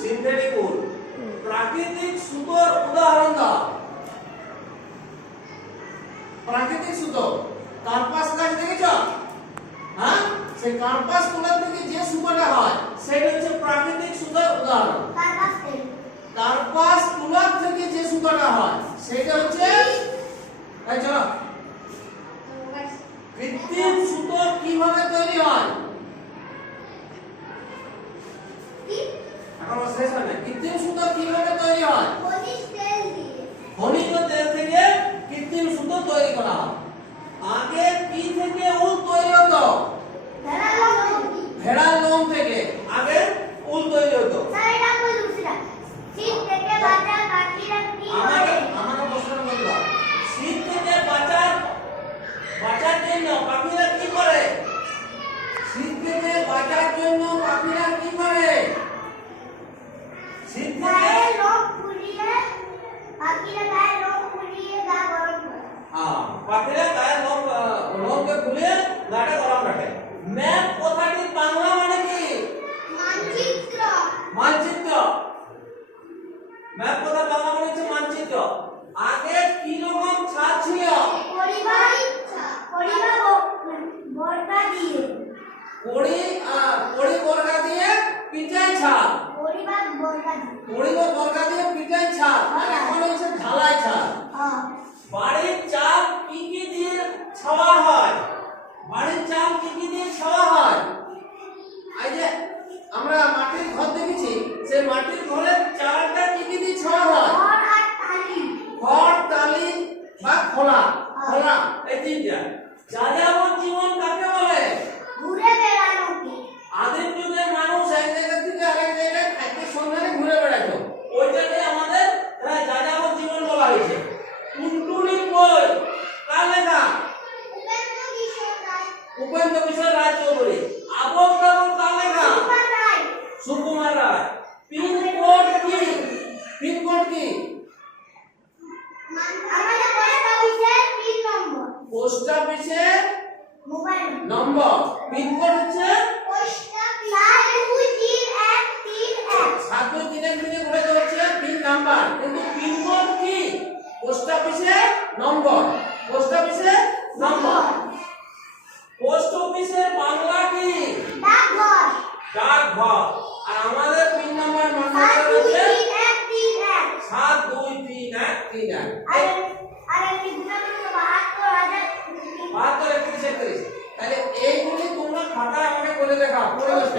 Synthetic উল। প্রাকৃতিক সুতোর উদাহরণ দাও। প্রাকৃতিক সুতো। কার্পাস গাছ দেখেছ? হ্যাঁ? সেই কার্পাস তুলা থেকে যে সুতোটা হয় সেটা হচ্ছে প্রাকৃতিক সুতোর উদাহরণ। কার্পাস তুলা থেকে যে সুতোটা হয় সেটা হচ্ছে এই চলো কৃত্রিম সুতো কীভাবে তৈরি হয় এখন শেষ হয় না কৃত্রিম সুতো কীভাবে তৈরি হয় খনিজ তেল থেকে কৃত্রিম সুতো তৈরি করা হয় আগে কি থেকে উল তৈরি হতো ভেড়ার লোম থেকে আগে উল তৈরি হতো আমাকে আমাকে প্রশ্ন করতে দাও শীত থেকে বাঁচার বাঁচার জন্য পাখিরা কি করে শীত থেকে বাঁচার জন্য পাখিরা কি করে হ্যাঁ পাখিরা গায়ে আহ, লোমকে খুলে গাটা গরম রাখে ম্যাপ কথাটির বাংলা মানে কি মানচিত্র ম্যাপ কথা বাংলা মানে হচ্ছে মানচিত্র আগে কি রকম ছাদ ছিল পড়ি আহ, পড়ি বর্গা দিয়ে পিটাই ছাদ পড়ি পরিবার বর্গা দিয়ে পিটাই ছাদ এখন হচ্ছে ঢালাই ছাদ বাড়ির চাল কি কি দিয়ে ছাওয়া হয় বাড়ির চাল কি কি দিয়ে ছাওয়া হয় এই যে আমরা মাটির ঘর দেখেছি সেই মাটির ঘরের চালটা কি কি দিয়ে ছাওয়া হয় খড় টালি বা খোলা খোলা এই তিনটা যাযাবর জীবন কাকে বলে ঘুরে বেড়ানোকে আদিম যুগের মানুষ এক জায়গা থেকে আরেক জায়গায় খাদ্যের সন্ধানে ঘুরে বেড়াতো ওইটাকে আমাদের হ্যাঁ, যাযাবর জীবন বলা হয়েছে টুনটুনি বই কার লেখা উপেন্দ্র কিশোর রায় উপেন্দ্র কিশোর রায় চৌধুরী আবল তাবল কার লেখা। সুকুমার রায়। পিনকোড কি? পিনকোড কি? পোস্ট অফিসের নম্বর। পিনকোড হচ্ছে? পোস্ট অফিস সাত দুই তিন এক তিন এক। সাত দুই তিন এক মিনিট ঘুরে হচ্ছে পিন নাম্বার। কিন্তু পিনকোড কি? পোস্ট অফিসের নম্বর। পোস্ট অফিসের নম্বর পোস্ট অফিসের বাংলা কি ডাকঘর ডাকঘর আর আমাদের পিন নম্বর হচ্ছে তিন এক তিন এক। সাত দুই তিন তিন আর আর হাজার। বাহাত্তর একত্রিশ একত্রিশ। তাহলে এইগুলি তোমরা খাতা আমাকে করে দেখাও পরিবেশ